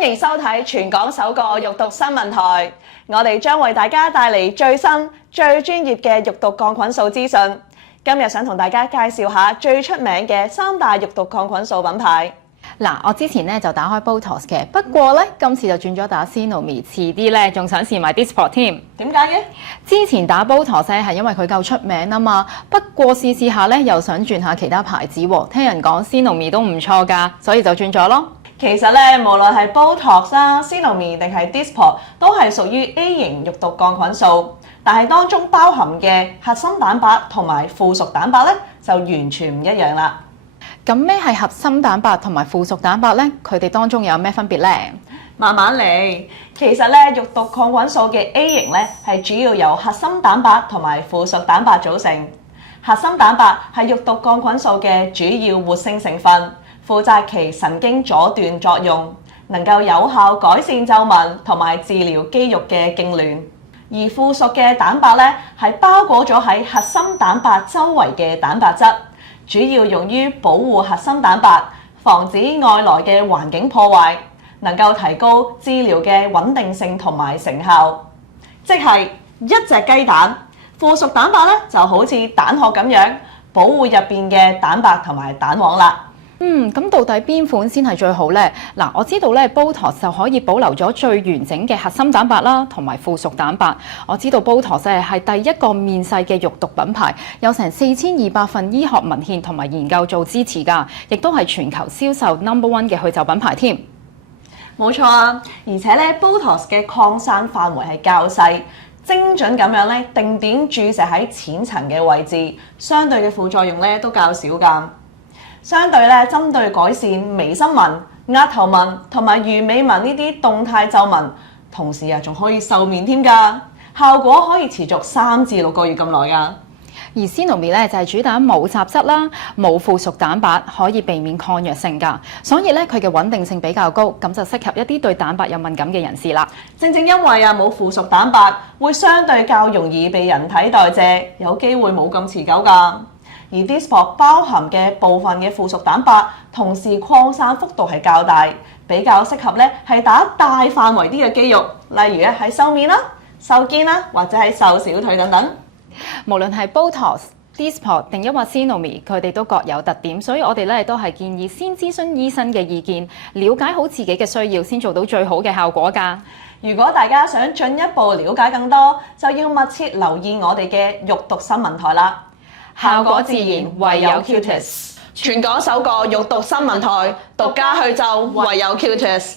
歡迎收睇全港首個育讀新聞台，我哋將為大家帶嚟最新、最專業嘅育讀桿菌素資訊。今日想同大家介紹下最出名嘅3大育讀桿菌素品牌。嗱，我之前咧就打開 Botox 嘅，不過咧今次就轉咗打 Xinome， 遲啲咧仲想試埋 Dysport 添。點解嘅？之前打 Botox 咧係因為佢夠出名啊嘛，不過試下咧又想轉下其他牌子喎，聽人講 Xinome 都唔錯㗎，所以就轉咗咯。其實咧，無論係 Botox 啦、Xinome 定係 Dysport，都係屬於 A 型育讀桿菌素，但係當中包含嘅核心蛋白同埋附屬蛋白咧就完全唔一樣啦。咁咩係核心蛋白同埋附屬蛋白咧？佢哋當中有咩分別咧？慢慢嚟，其實咧育讀桿菌素嘅 A 型咧係主要由核心蛋白同埋附屬蛋白組成。核心蛋白係育讀桿菌素嘅主要活性成分，負責其神經阻斷作用，能夠有效改善皺紋同埋治療肌肉嘅痙攣。而附屬嘅蛋白咧係包裹咗喺核心蛋白周圍嘅蛋白質，主要用於保護核心蛋白，防止外來嘅環境破壞，能夠提高治療嘅穩定性同埋成效。即係一隻雞蛋，附屬蛋白咧就好似蛋殼咁樣，保護入邊嘅蛋白同埋蛋黃啦。咁到底邊款先係最好呢？嗱，我知道咧 Botox 就可以保留咗最完整嘅核心蛋白啦，同埋附屬蛋白。我知道 Botox 係第一個面世嘅育讀品牌，有成4200份醫學文獻同埋研究做支持㗎，亦都係全球銷售 No.1 嘅去皺品牌添。冇錯啊，而且咧 Botox 嘅擴散範圍係較細，精準咁樣咧定點注射喺淺層嘅位置，相對嘅副作用咧都較少㗎。相對咧，針對改善眉心紋、額頭紋同埋魚尾紋呢啲動態皺紋，同時仲可以瘦面添㗎，效果可以持續3至6個月咁耐㗎。而 Xinome 咧就係主打冇雜質啦、冇附屬蛋白，可以避免抗藥性㗎，所以咧佢嘅穩定性比較高，咁就適合一啲對蛋白有敏感嘅人士啦。正正因為冇附屬蛋白，會相對較容易被人體代謝，有機會冇咁持久㗎。而 Dysport 包含嘅部分嘅附屬蛋白，同時擴散幅度係較大，比較適合咧係打大範圍啲嘅肌肉，例如咧喺瘦面啦、瘦肩啦，或者喺瘦小腿等等。無論係 Botox、Dysport 定抑或 Xinome， 佢哋都各有特點，所以我哋咧都係建議先諮詢醫生嘅意見，了解好自己嘅需要，先做到最好嘅效果㗎。如果大家想進一步了解更多，就要密切留意我哋嘅育讀新聞台啦。效果自然，唯有 Cutis。全港首個育讀新聞台，獨家去皺，唯有 Cutis。